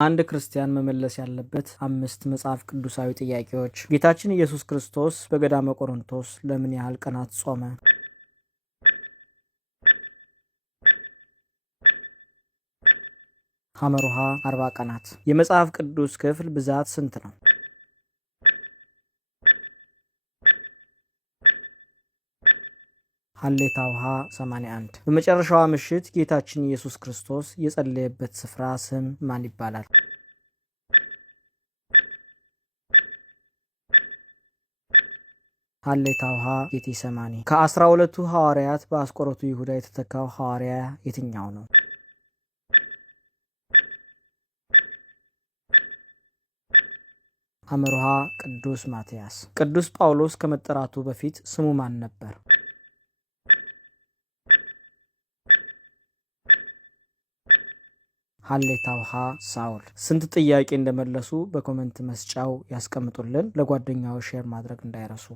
አንድ ክርስቲያን መመለስ ያለበት 5 መጽሐፍ ቅዱሳዊ ጥያቄዎች። ጌታችን ኢየሱስ ክርስቶስ በገዳመ ቆሮንቶስ ለምን ያህል ቀናት ጾመ? ሐመሩሃ 40 ቀናት። የመጽሐፍ ቅዱስ ክፍል ብዛት ስንት ነው? ሀሌታ ውሃ 81። በመጨረሻዋ ምሽት ጌታችን ኢየሱስ ክርስቶስ የጸለየበት ስፍራ ስም ማን ይባላል? ሀሌታ ውሃ ጌቴሰማኒ። ከ12ቱ ሐዋርያት በአስቆሮቱ ይሁዳ የተተካው ሐዋርያ የትኛው ነው? ሐመሩሃ ቅዱስ ማትያስ። ቅዱስ ጳውሎስ ከመጠራቱ በፊት ስሙ ማን ነበር? ሀሌታ ውሃ ሳውል። ስንት ጥያቄ እንደመለሱ በኮሜንት መስጫው ያስቀምጡልን። ለጓደኛው ሼር ማድረግ እንዳይረሱ።